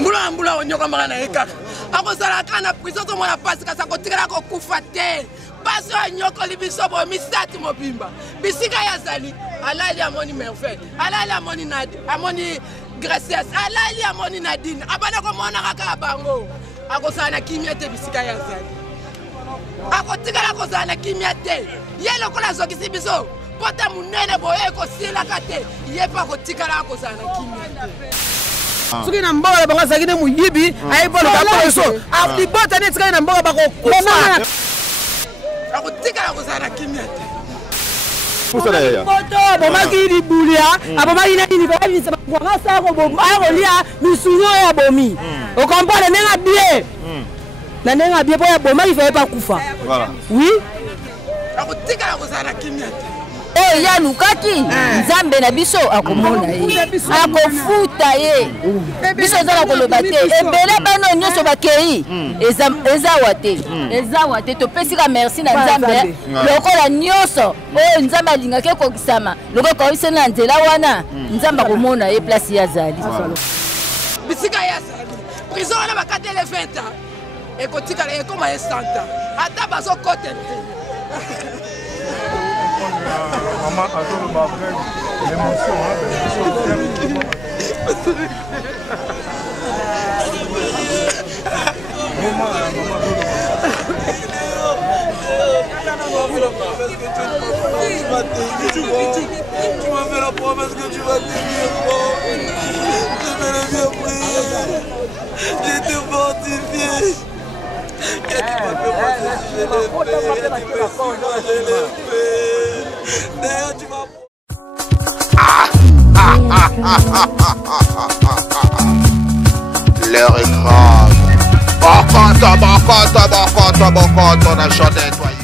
Mbula mbula onyoka mangana ekaka. Ako sala kana prison to mona passe ka sa kotikala ko kufa te. Passe onyoka libiso bo misati mobimba. Bisika ya zali. Alali amoni merveille. Alali amoni nadi. Amoni gracias. Alali amoni nadine. Abana ko mona kaka bango. Ako sala kimia te bisika ya zali. Ako tikala ko sala kimia te. Yelo kola zokisi biso. Pota munene boye ko sila kate. Yepa ko tikala ko sala kimia te. Suki na mboga bango sakine muyibi ayibola kaposo afdi bota ne tsika na mboga bako kufa akutika ko sana kimia te pusala ya foto bomaki di bulia abomaki na ni ba bisa kwa sa ko bom ako lia misunyo ya bomi o kompare nenga bie na nenga bie po ya bomaki fa pa kufa voilà oui akutika ko sana kimia te eh ya lukaki nzambe na biso akomona ye akofuta ye biso zala koloba te ebele bano nyonso bakei eza wate topesi ka merci na nzambe lokola nyonso oyo nzambe alingaki ekokisama lokola koyise na nzela wana nzambe akomona ye place ya zali bisika ya zali prison wana bakatele 20 ans ekotikala ekoma ye 100 ans ata bazokotela maman adore ma vraie l'émotion Tu m'as fait la promesse que tu vas tenir. Je vais le bien prier. J'étais fortifié. Et tu m'as fait penser si je l'ai fait. D'ailleurs, tu m'as... L'heure est grave. Bon, on a chanté nettoyé.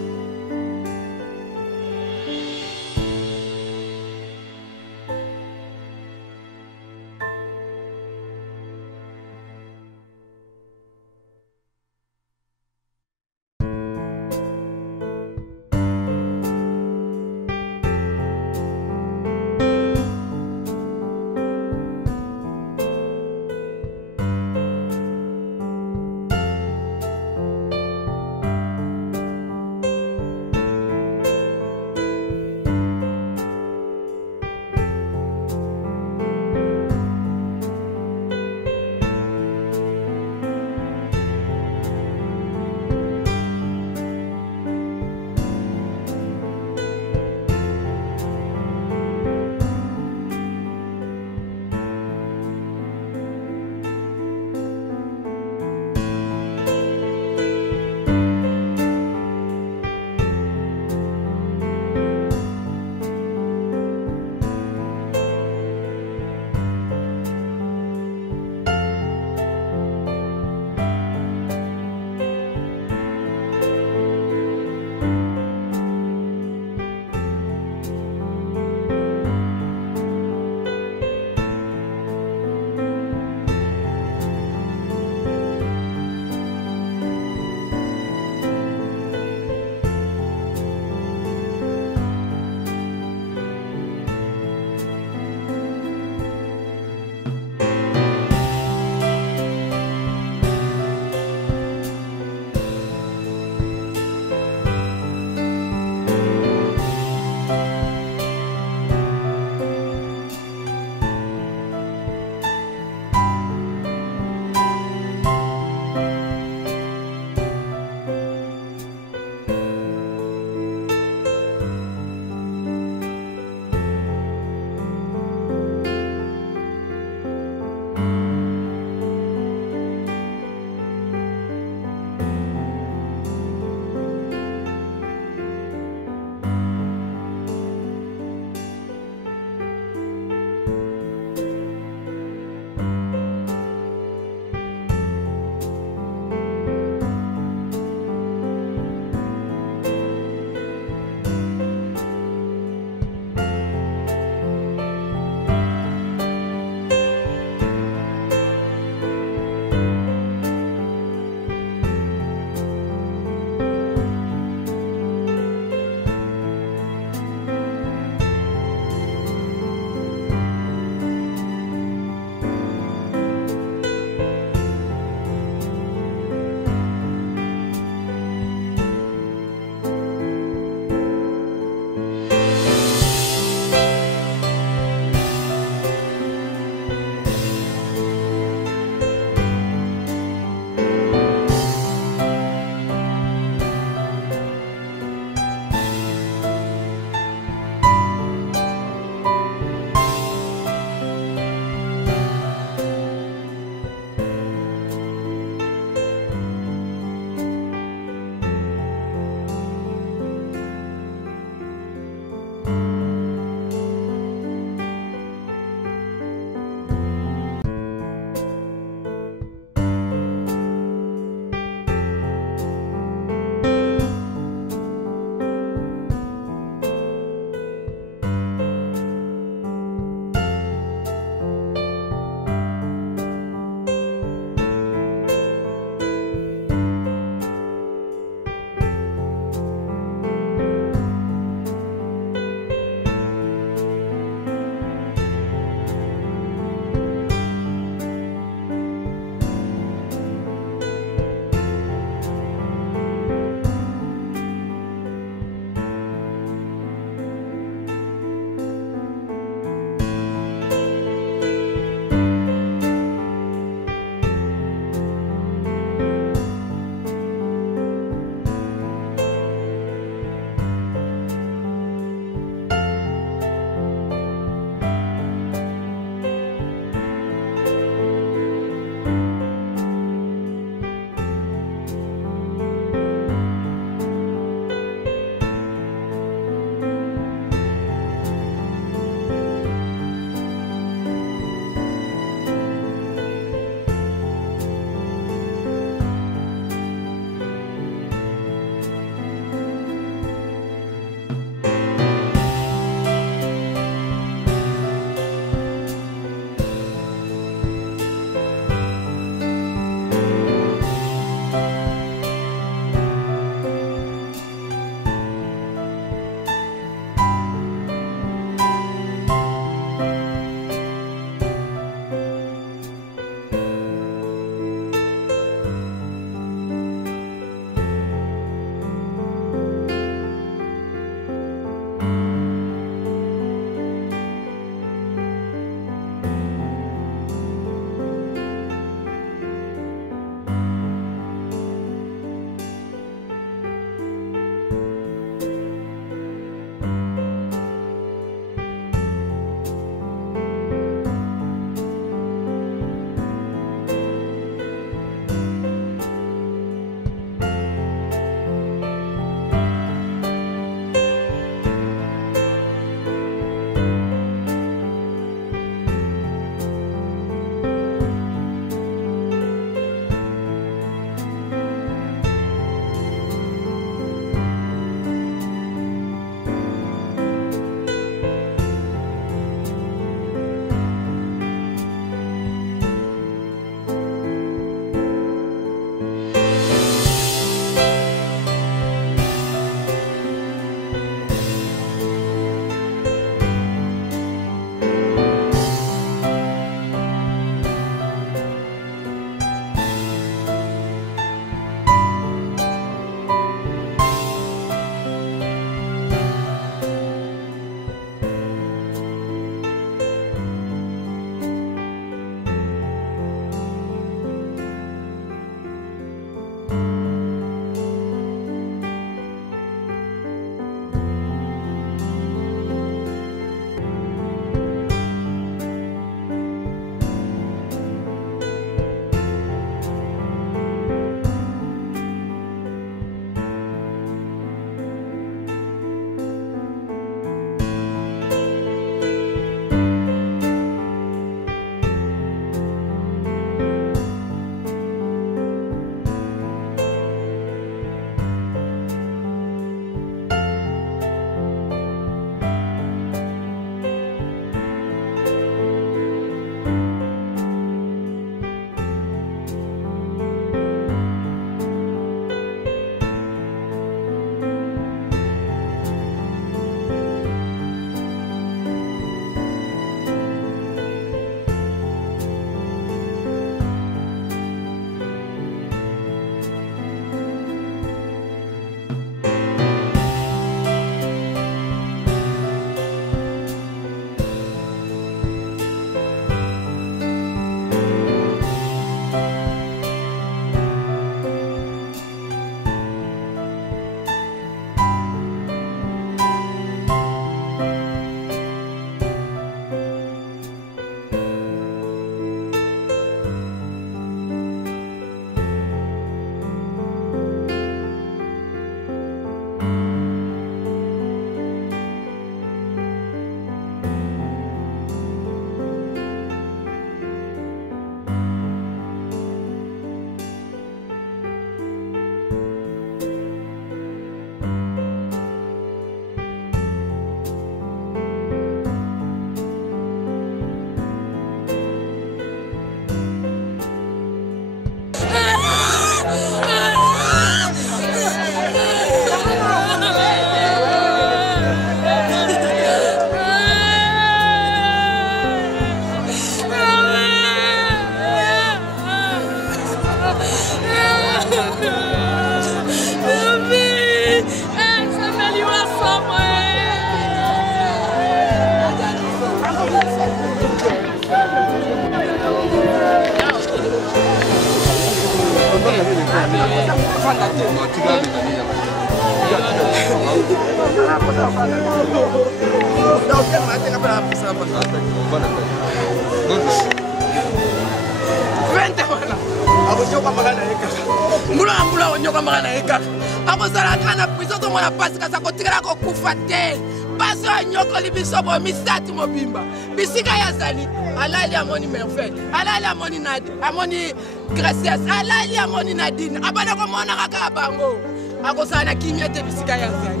mbula onyoka magana eka akozala kana prison to mona pasi kasa kotikala kokufa te pasi onyoko libiso bo misatu mobimba bisika yazali alali amoni merveille alali amoni nadi amoni gracias alali amoni nadine abana komona kaka bango akozala na kimia te bisika yazali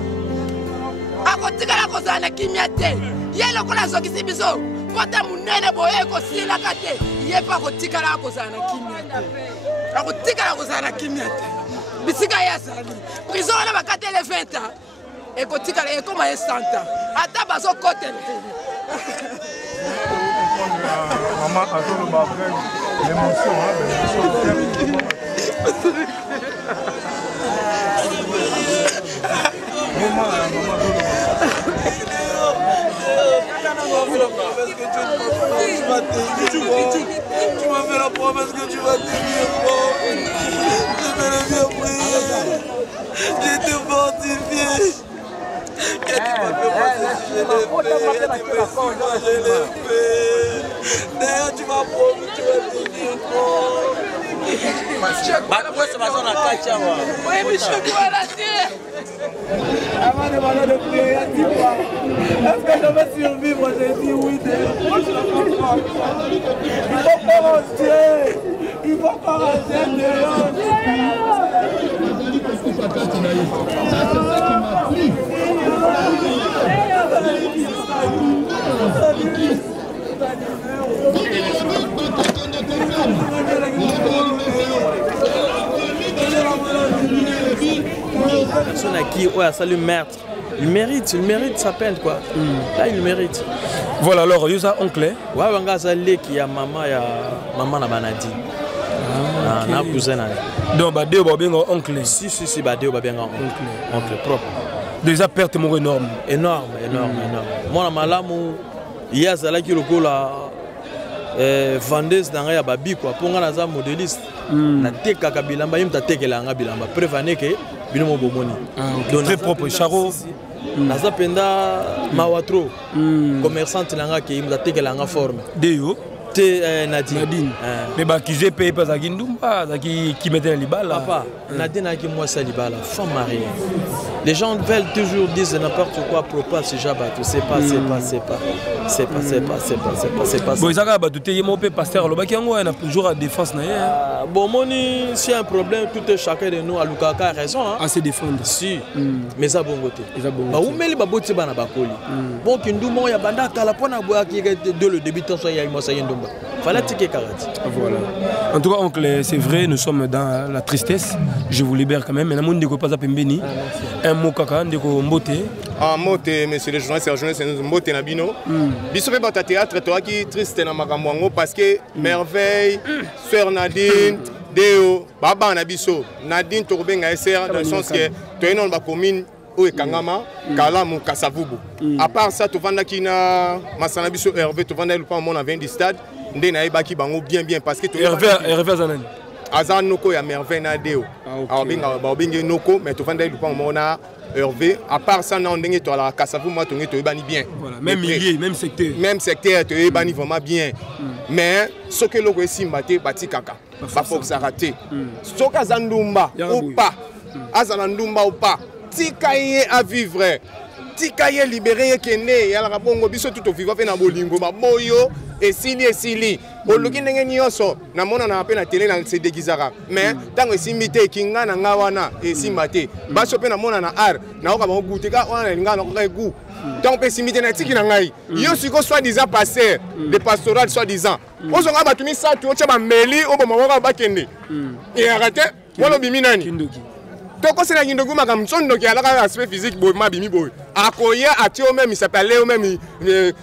akotikala akozala na kimia te yelo kola zokisi biso pota munene boye kosilaka te ye pa kotikala akozala na kimia te akotikala akozala na kimia te bisika yazali prison wana bakatele 20 ans ekotikala ekoma ye 100 ans ata bazokotela Maman adore ma vraie l'émotion, Tu m'as fait la promesse que tu vas tenir fort. Je vais le bien prier. J'étais fortifié. Et tu m'as fait passer si je l'ai fait. D'ailleurs, tu m'as promis que tu vas tenir fort. Oui, mais je suis la terre. Avant de parler de prière, dis-moi, est-ce que je vais survivre? J'ai dit oui. Il faut pas rentrer. Il faut pas rentrer dehors. Personne à qui ça lui merde. Il mérite sa peine quoi. Là il mérite. Voilà alors Yosa oncle. Ouais wanga zalé qui a maman na banadi. Na cousin na. Donc ba deux ba benga oncle. Si ba deux ba benga oncle propre. Déjà perte mon énorme. Énorme. Moi malamu yazala ki lokola vendeuse dans ya babi quoi. Ponga na za modéliste. Na teka kabilamba yimta tekela nga bilamba. Prévaner que binomo bomoni. Très propre charo. Naza penda mawatro. Commerçante nanga ki yimta tekela nga forme. Deyo Nadine. Mais bah qui j'ai payé pas à Gindumba, qui mettait les balles. Papa, Nadine a qui moi ça les balles, femme mariée. Les gens veulent toujours dire n'importe quoi pour pas se jabattre. C'est pas. Bon, ils ont tout est mon père pasteur, le bakiango, on a toujours à défense naïe. Bon, moni, s'il y a un problème, tout est chacun de nous à Lukaka a raison. À se défendre. Si. Mais ça bon côté. Bah où met les babots bana bakoli. Bon, Kindoumo ya banda kalapona boya qui de le débutant soit ya moi ça yendumba. Fallait ticket karate. Voilà. En tout cas, oncle, c'est vrai, nous sommes dans la tristesse. Je vous libère quand même. Mais nous ne pas à Pembeni. Un mot kaka, ndeko mbote. Ah, mbote, monsieur le journaliste, c'est mbote nabino. Bisopé bata théâtre, toi qui triste na makamwango parce que merveille, sœur Nadine, Deo, baba nabiso, Nadine Torbenga SR dans le sens que tu es non ba commune ou Kangama, Kalamu Kasavubu. À part ça, tu vends qui na Masanabiso Hervé, tu vends le pas mon avant du stade. Ndena ebaki bango bien parce que Hervé Zanen Azan noko ya merveille na deo. Alors binga ba binga noko mais to vanda lu pas mona Hervé à part ça na ndenge to la Kasavu moi to ngeto ebani bien. Voilà, même milieu, même secteur to ebani vraiment bien. Mais ce que loko esimbate bati kaka. Ba faut que ça raté. Soka zandumba ou pas. Azana ndumba ou pas. Tikaye à vivre. Tikaye libéré kende ya la bongo biso tout vivre pe na bolingo ba boyo esili oluki ndenge nyonso na mona na pe na télé na se déguisara mais tango esimite kinga na ngawana esimate baso pe na mona na art na oka ba goûter ka wana linga na ko goût donc pe simite na tiki na ngai yo siko soit disant passer de pastoral soit disant ozonga batuni sa tu ocha ba meli obo mawaka bakende et arrêté wolo bimi nani toko sena Kindoki makamsondo ki alaka aspect physique boy mabimi boy akoya atio même il s'appelle Léo même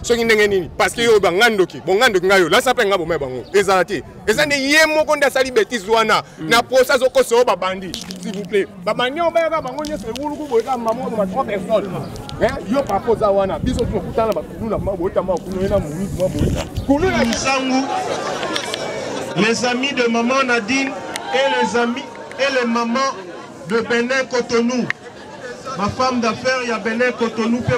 soki ndenge nini parce que yo bangandoki bongandoki ngayo la s'appelle ngabo me bango ezalati ezande ye moko nda sali bêtise wana na process okoso ba bandi s'il vous plaît ba bandi on ba bango nyeso ewuluku boy ka mamo ma 3 personnes yo proposa wana biso tu kutana ba kuna mabo tama kuno na muni mabo kuno na Sangu les amis de maman Nadine et les amis et les mamans de Benin Cotonou. Ma femme d'affaires, il y a Benin Cotonou, puis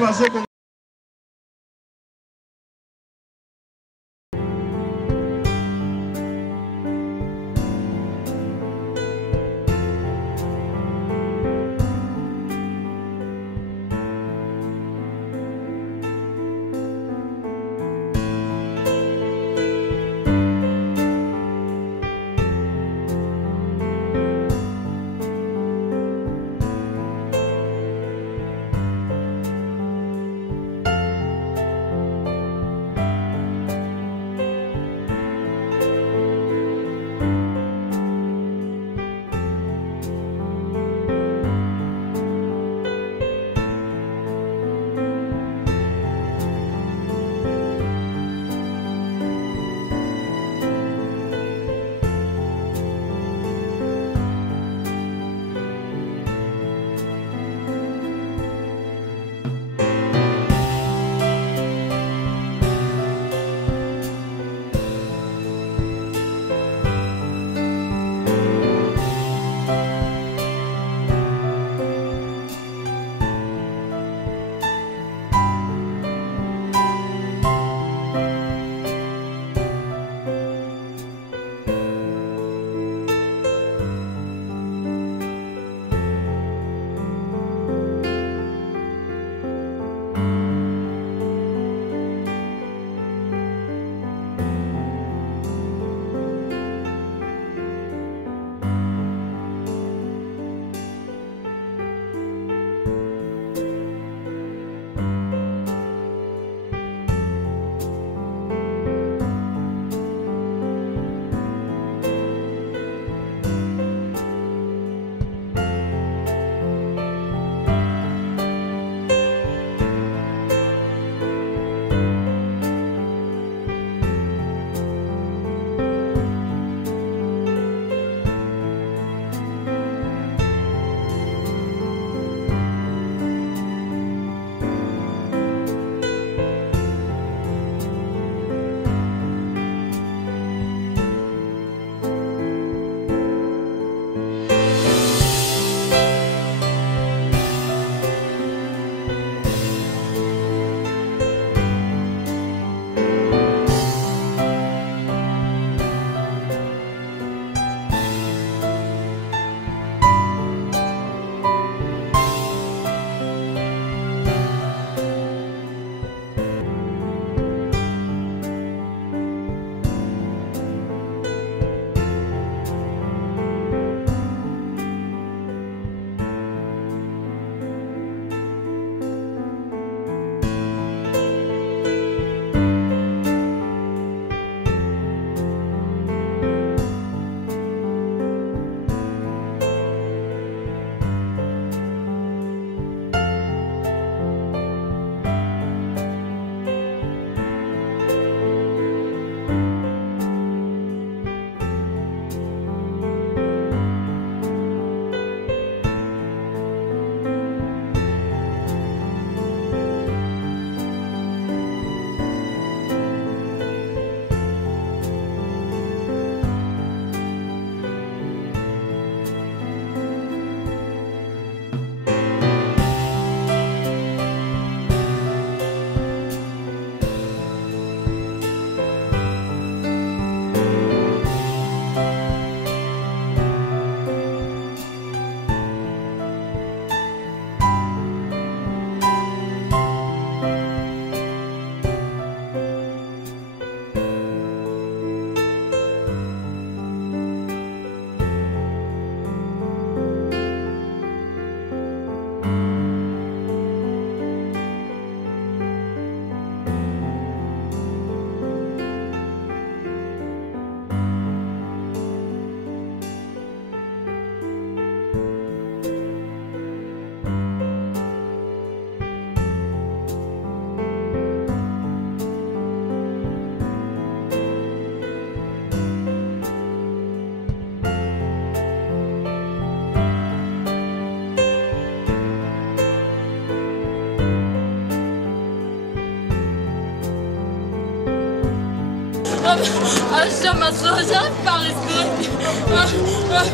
Je m'assois, j'arrive pas à respirer.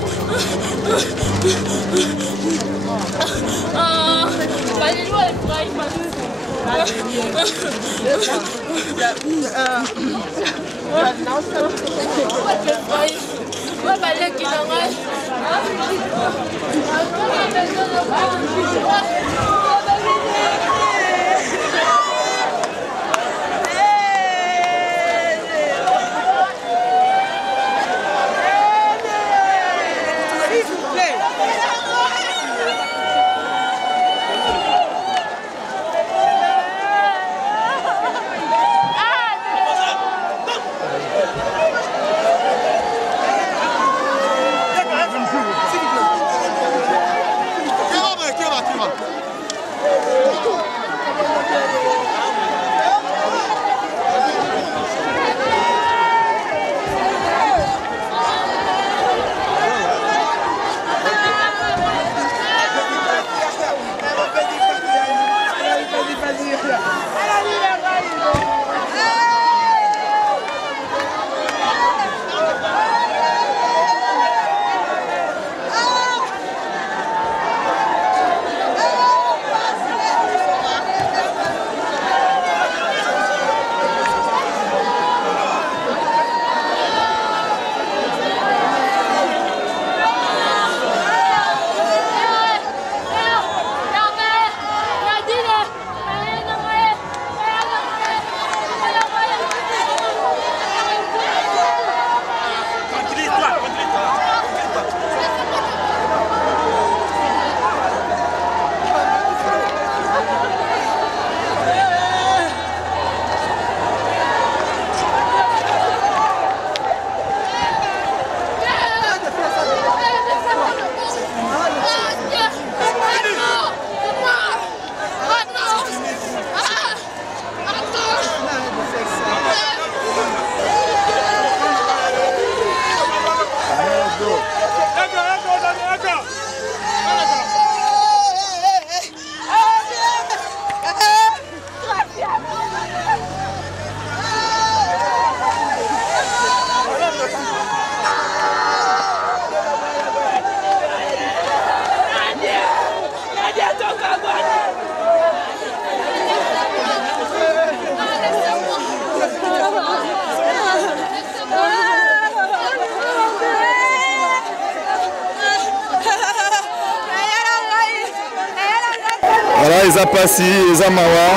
Voilà, ils ont passé, ils ont mawa.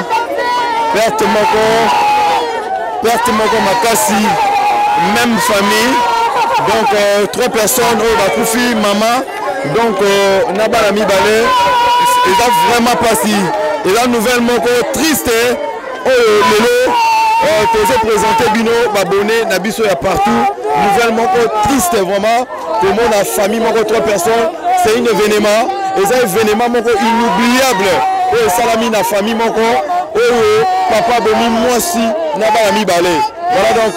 Perte moko makasi, même famille. Donc 3 personnes au Bakoufi, maman. Donc Nabala Mibale, ils ont vraiment passé. Et la nouvelle moko triste, Lelo, tu as présenté Bino, Babone, Nabiso ya partout. Nouvelle moko triste vraiment. Tout le monde a famille, moko 3 personnes. C'est un événement. Et c'est un événement moko inoubliable. Et salami na famille moko. Papa Bomi, moi aussi, Nabala Mibale. Voilà donc,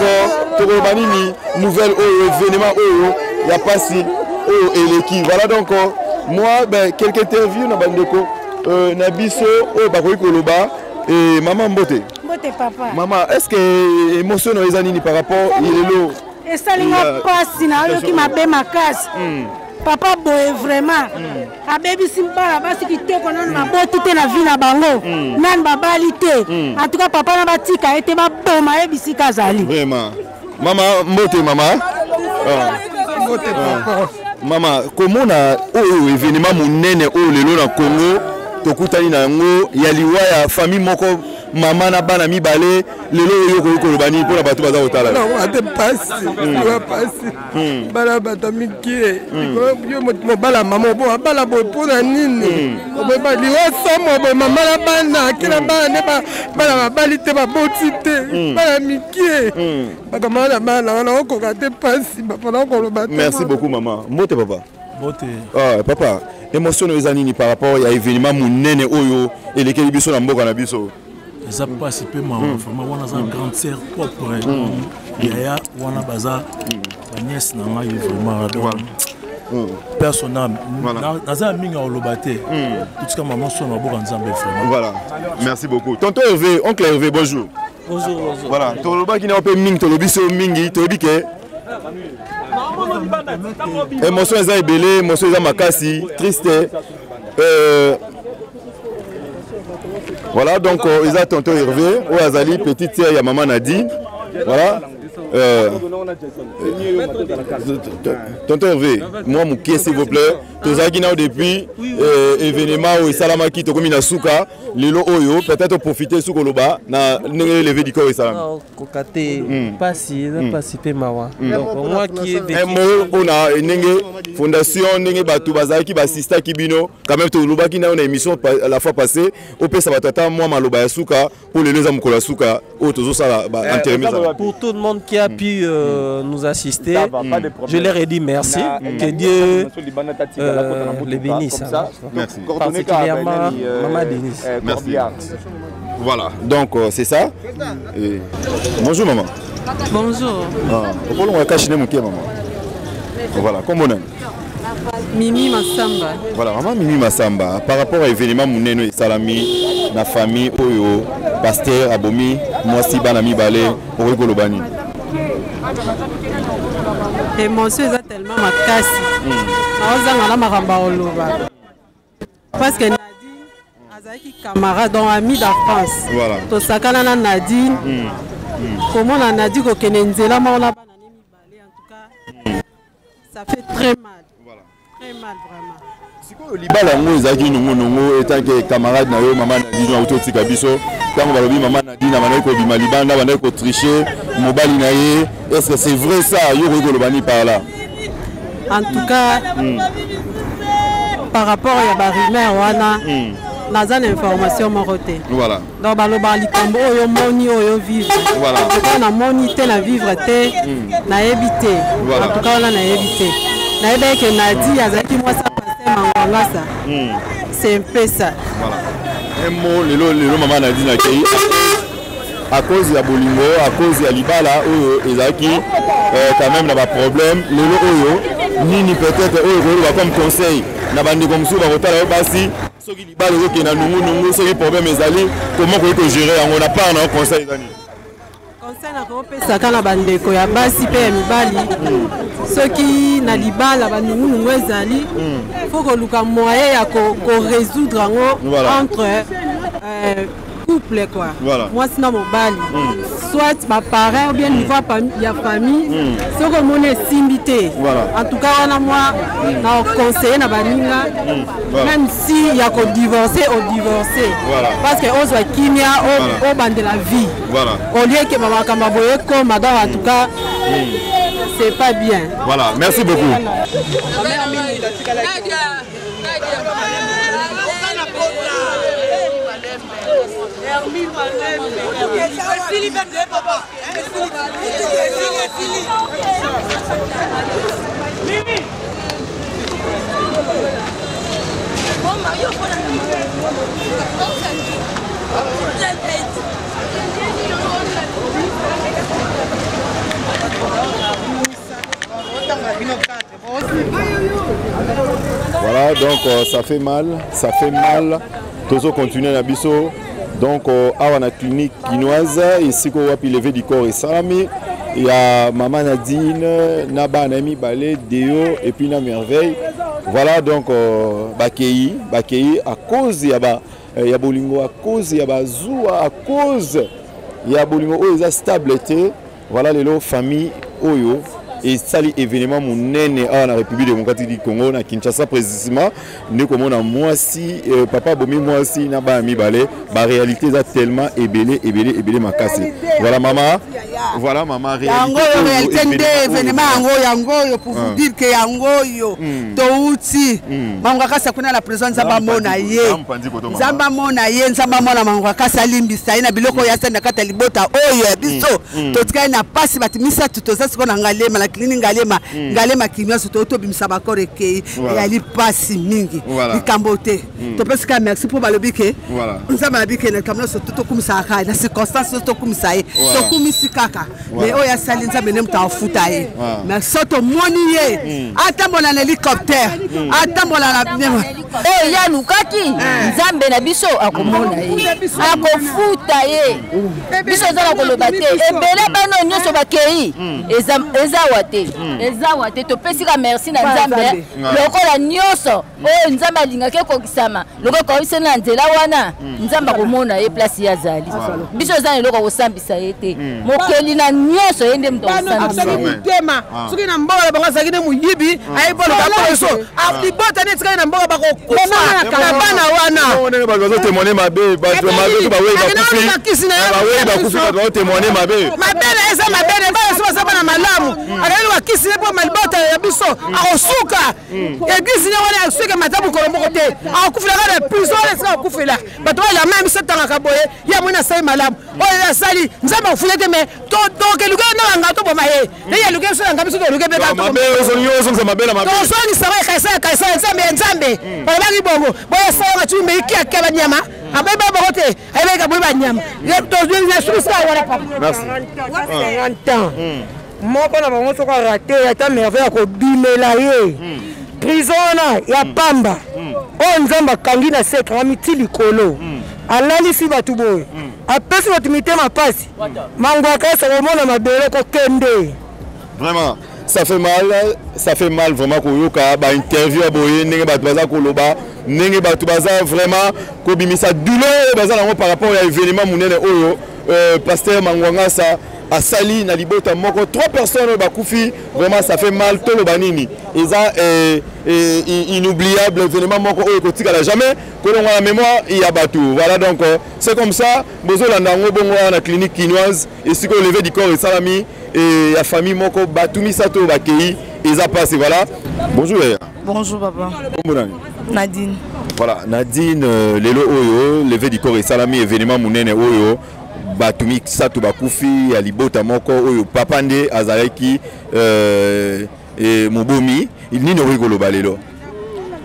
Togobanini, nouvelle événement, il n'y a pas si, et l'équipe. Voilà donc, moi, quelques interviews, Nabiso, Bakoui Koloba, et Maman Mbote. Mbote, papa. Maman, est-ce que l'émotion est zanini par rapport à l'eau? Et ça, il m'a passé, qui m'a fait ma casse. Papa boye vraiment abebi simba basi kitoko nana maboti te na vie na bango nan babali te en tout cas papa na batika ete ba boma ebisika zali vraiment mama mbote mama mbote papa mama komona oyo événement monene oyo lelo na Congo tokutani na yango ya liwa ya famille moko maman na bana mibale lelo oyo ko lobani pour la bato baza otala non ate passe va passer bala bato mikie yo mo bala maman bo bala bo pour nini bo ba liwa somo bo maman na bana kila bana bala balite ba botite bala mikie ba kama na bana na ko kate passe ba pendant ko lobata. Merci beaucoup maman. Mbote papa. Mbote. Ah papa, émotion aux anini par rapport à événement monene oyo et lesquels biso na mboka na biso. Ça participé maman wana za grande sœur propre yaya wana baza la nièce na ngai vraiment personnel naza minga olobate tout ce maman so na boka nzambe vraiment. Voilà, merci beaucoup. Tonton Hervé, oncle Hervé, bonjour. Bonjour. Voilà, toloba qui n'a pas mingi tolobiso mingi tolobike émotion eza ebele, émotion eza makasi, triste. Voilà, donc ils ont tonton Hervé, au Azali, petite sœur, il y a maman Nadine. Voilà. Tonton Hervé, moi, mon pied, s'il vous plaît. Tozagina depuis événement où Salamaki, Tokomi Nasuka, Lilo Oyo, peut-être profiter sous Koloba, na levé du corps et Salam. Kokate, pas si Mawa. Moi qui est un mot, on a une fondation, Nenge Batou Bazaki, Basista Kibino, quand même Toloba qui n'a une émission la fois passée, au P. Sabatata, moi, Maloba Yasuka, pour les hommes Kolasuka, au Tozo Sala, pour tout le monde qui a pu nous assister, je leur ai dit merci, que Dieu les bénisse. Merci. Particulièrement Maman Denise. Merci. Voilà, donc c'est ça. Et... Bonjour maman. Bonjour. Pourquoi on va cacher mon pied maman? Voilà, comment on est? Mimi Massamba. Voilà, maman Mimi Massamba. Par rapport à l'événement Mouneno et Salami, la famille Oyo, Pasteur Abomi, moi si Banami Balé, Origo Lobani. Émotion est tellement makasi. Parce que Nadine Azaki camarade, donc ami d'enfance. Voilà. To sakana Nadine. Comment la Nadine ko kenenzela ma ona bana nemi balé en tout cas. Ça fait très mal. Voilà. Très mal vraiment. Siko libala ngo ezaki nongo étant que camarade na yo maman Nadine na auto tika biso. Quand balobi maman Nadine na bana ko bima libanda bana ko tricher mobali na ye. Est-ce que c'est vrai ça yo ko lobani par là? En tout cas, par rapport à la rumeur, on a une information morotée. Voilà. Donc, likambo oyo moni oyo vivre. Voilà. On a monité na vivre té, na évité. En tout cas, on a évité. Na évité que Nadi azaki moi ça passait manganga ça. C'est un peu ça. Voilà. Un mot le maman Nadi na kei à cause de Bolingo, à cause de Libala oyo ezaki quand même n'a pas problème. Le oyo nini peut-être oyo va comme conseil na bandi comme ça va rotala basi soki libala oyo ke na nungu soki problème ezali comment ko gérer on n'a pas un conseil ezali conseil na ko pesa kana bande ko ya basi pe ya mibali soki na libala ba nungu ezali faut que luka moyen ya ko résoudre entre couple quoi. Voilà. Moi sinon mon bali. Soit ma parent ou bien niveau ya famille. Ce que mon estimité. Voilà. En tout cas on a moi na conseiller na baninga. Même si il y a qu'on divorcer au divorcer. Voilà. Parce que on soit kimia au bande de la vie. Voilà. Au lieu que maman kamaboye comme madame en tout cas c'est pas bien. Voilà, merci beaucoup. Voilà, donc ça fait mal. Toujours continuer à biso. Donc à la clinique quinoise ici qu'on va lever du corps et salami. Il y a maman Nadine, Naba Nami Balé, Déo et puis na merveille. Voilà donc Bakei à cause il y a Bolingo à cause il y a Bazoua à cause il y a Bolingo où ils a stabilité. Voilà les lots famille Oyo. Et ça l'événement mon aîné à la République démocratique du Congo na Kinshasa précisément nous comme on a moi si papa bomi moi si na ba mi balé ba réalité ça tellement ébélé m'a cassé voilà maman réalité d'événement yango pour vous dire que yango yo touti mangwa kasa kuna la prison nzamba mona ye nzamba mona mangwa kasa limbisa ina biloko ya sanda kata libota oyo biso totika na pasi batimisa tutoza siko na ngalema la clinique ngalema kimia soto to bimisa bakore ke ya li pasi mingi likambote to pesika merci pour balobike nzamba bike na kamna soto to kumisa ka na circonstance to kumisa ye to kumisi kaka mais oya sali nzamba nem ta futa ye mais soto moni ye atambola na hélicoptère atambola na oyo ya lukaki nzambe na biso akomona ye akofuta ye biso eza na koloba te ebele bano nyonso bakei ezawa te topesika merci na nzambe lokola nyonso oyo nzambe alingaki ekokisama lokola koyebisa na nzela wana nzambe akomona ye place ye azali biso eza na eloko kosambisa ye te mokeli na nyonso ye nde moto akosambisa soki na mboka na bango azalaki nde moyibi ayebolokaso libota nde etikali na mboka bakokufa na bana wana ndenge bato bazotémoine mabe bato mabe bawei bakufi bato bazotémoine mabe mabele eza mabele bayoso baza bana malamu akali bakisi ne mpo malibota ya biso akosuka eglise ne wana asuke matabu kolo moko te akokufela na prison esika akokufela bato bayama biso tangaka boye ya mwina asali malamu oyo asali nzambe akofule te me tokeluke nanga toboma ye neyeluke biso nanga biso toluke mpe tosongisama ekaisa nzambe balobaki bongo boye salanga cumbe ikiaka banyama abayeba bango te ayebeka boye banyama tozwesukisika wana papa moko na bango soko arate ata merveille ya kobimela ye prison wana ya pamba oyo nzambe akangi na se kanga miti likolo alalisi bato boye apesi bato mitema pasi mango akasa komona mabele kokende. Vraiment, ça fait mal vraiment koyoka ba interview aboye ndenge bato baza koloba ndenge bato baza vraiment kobimisa douleur baza nango par rapport à événement munene oyo pasteur Mangwangasa asali na libota moko 3 personnes bakufi vraiment ça fait mal to lobanini eza inoubliable événement moko oyo kotikala jamais kolonga la mémoire il y a batou voilà donc c'est comme ça bozo landango bongo na clinique quinoise et siko lever du corps et salami et la famille moko batumi sato bakei eza passé voilà. Bonjour Yaya. Bonjour papa. Bonjour Nadine. Voilà Nadine lelo oyo lever du corps et salami événement munene oyo batumi sato bakufi ya libota moko oyo papa nde azalaki mobomi nini okoloba lelo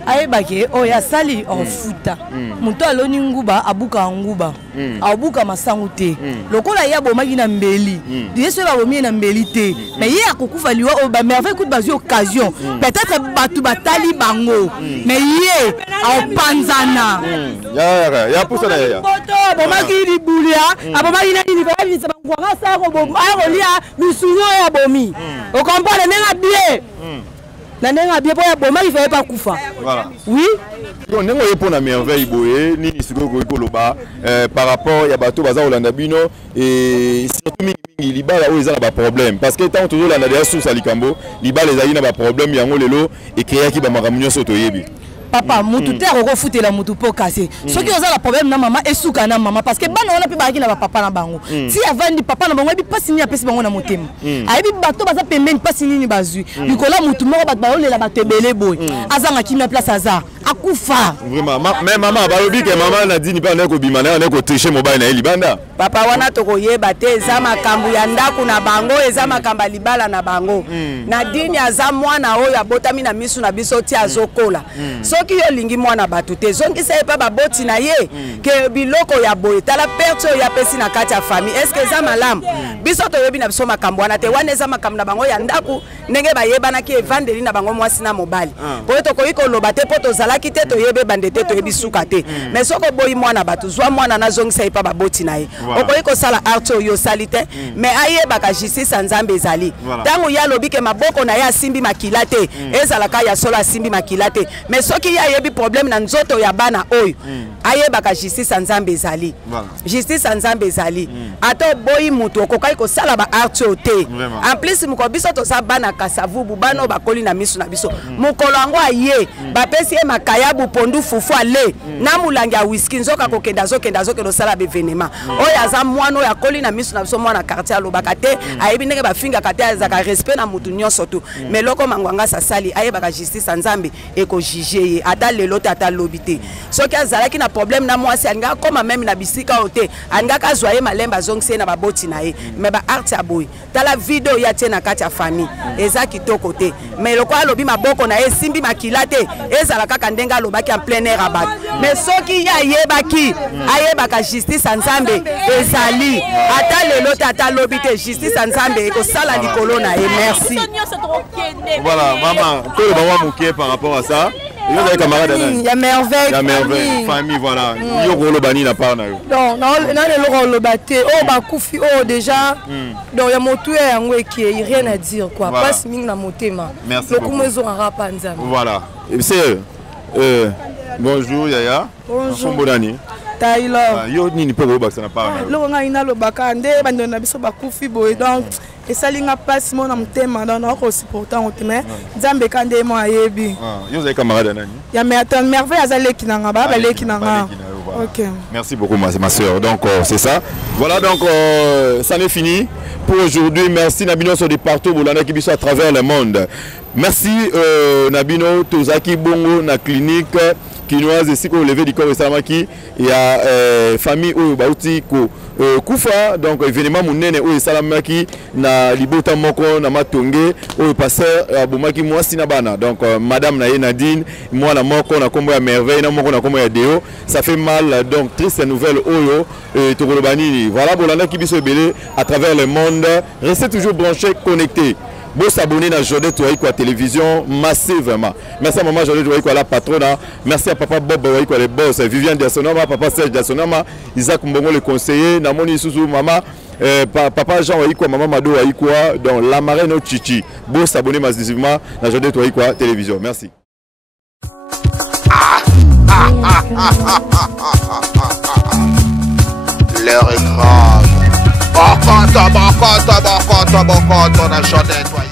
ayebaki oyo asali ofuta moto aloni nguba abuka nguba abuka masangu te lokola ye abomaki na mbeli yesu babomi na mbeli te mais ye akokufa liwa oyo bamerveille kuti bazwi occasion peut-être bato batali bango mais ye aopanzana ya pusana yaya abomaki libulia abomaki na nini bayebisa bangwangasa akolia misuno ya bomi okompane ndenge bie na ndenge bie po ya bomaki faye pa kufa. Voilà. Oui. Donc ndenge yepo na merveille boye nini siko koloba par rapport ya bato baza olanda bino et surtout mingi libala oyo eza na ba problème parce que tant toujours landa ya sous alikambo libala ezali na ba problème yango lelo et créaki ba makambo nyonso toyebi. Papa mutu te akokofutela mutu po kase soki oza na problème na mama esuka na mama parce que bana wana mpe bayaki na bapapa na bango ti avandi papa na bango ayebi mpasi nini apesi bango na motema ayebi bato baza pembeni mpasi nini bazwi likola mutu moko bato baolela bato ebele boye azanga kimia place aza akufa vraiment mais maman balobi ke mama Nadine mpe ane kobima naye ane kotriche mobali na ye libanda papa wana tokoyeba te eza makambo ya ndako na bango eza makambo ya libala na bango Nadine aza mwana oyo abotami na misu na biso ti azokola soki yo lingi mwana bato te zongisa ye pa baboti na ye ke biloko ya boye tala perte oyo apesi na kati ya famille est-ce que eza malamu biso toyebi na biso makambo wana te wana eza makambo na bango ya ndako ndenge bayebanaki evandeli na bango mwasi na mobali po tokoki koloba te po tozalaki te toyebe bande te toyebi suka te mais soko boyi mwana bato zwa mwana na zongisa ye pa baboti na ye okoki kosala arte oyo osali te mais ayebaka justice nzambe ezali ntango ye alobi ke maboko na ye asimbi makila te ezalaka ya solo asimbi makila te mais soki ye ayebi problème na nzoto ya bana oyo ayebaka justice nzambe ezali justice nzambe ezali ata boyi mutu okokaki kosala ba arte oyo te en plus moko biso toza bana kasavubu bana bakoli na misu na biso mokolo yango aye bapesi ye makayabu pondu fufu ale na mulangi ya whisky nzoka kokenda azokenda osala bevenema oyo aza mwana oyo akoli na misu na biso mwana quartier alobaka te ayebi ndenge bafingaka te azaka respect na mutu nyonso tu mais loko Mangwangasa asali ayebaka justice nzambe ekojuge ye ata lelo te ata lobi te soki azalaki na problème na mwasi alingaka koma meme na bisika oyo te alingaka azwa ye malembe azongisi ye na baboti na ye mais ba arte ya boye tala video ya tie na kati ya famille eza kitoko te mais loko alobi maboko na ye esimbi makila te ezala kaka ndenge alobaki en plein air abat mais soki ye ayebaka justice nzambe ezali ata lelo te ata lobi te justice nzambe ekosala likolo na ye. Merci. Voilà maman toloba mwa moke par rapport à ça Yo avez camarade Il y a merveille. Il y a merveille. Famille, voilà. Yo ko lobani na part na yo. Donc non le lobate. Oh ba kufi oh déjà. Donc ya motu ya yango qui rien à dire quoi. Passe ming na motema. Merci. Le kumezo rapa nzambe. Voilà. Et c'est bonjour Yaya. Bonjour. Bonani. Taylor. Yo nini pe ko baksa na part na yo. Lo nga ina lo bakande bando na biso ba kufi boy donc et ça linga passe mon motema donc on supporter otema nzambe kande mo ayebi. Yo avez camarade nani? Ya mais attends merveille azale kinanga ba bale kinanga. OK. Merci beaucoup ma soeur. Donc c'est ça. Voilà donc ça n'est fini pour aujourd'hui. Merci Nabino sur des partout bolanda qui biso à travers le monde. Merci Nabino Tozaki Bongo na clinique Kinoise ici qu'on levé du corps et Samaki il y a famille ou bauti ko kufa donc événement munene ou Salamaki na libota moko na matonge ou pasteur abomaki moi sinabana donc madame na Nadine moi na moko na kombo ya merveille na moko na kombo ya Deo ça fait mal donc triste nouvelle oyo Togolobani voilà bolanda ki biso belé à travers le monde restez toujours branchés connectés. Bon s'abonner à Jodette Waïko à télévision massivement. Merci à maman Jodette Waïko à la patronne. Merci à papa Bob Waïko à les boss. Viviane Diasonama, papa Serge Diasonama, Isaac Mbongo le conseiller, Namoni Souzou maman, papa Jean Waïko, maman Mado Waïko dans la marraine au Chichi. Bon s'abonner massivement à Jodette Waïko à télévision. Merci. L'heure est grave. Bon, on a chanté, toi.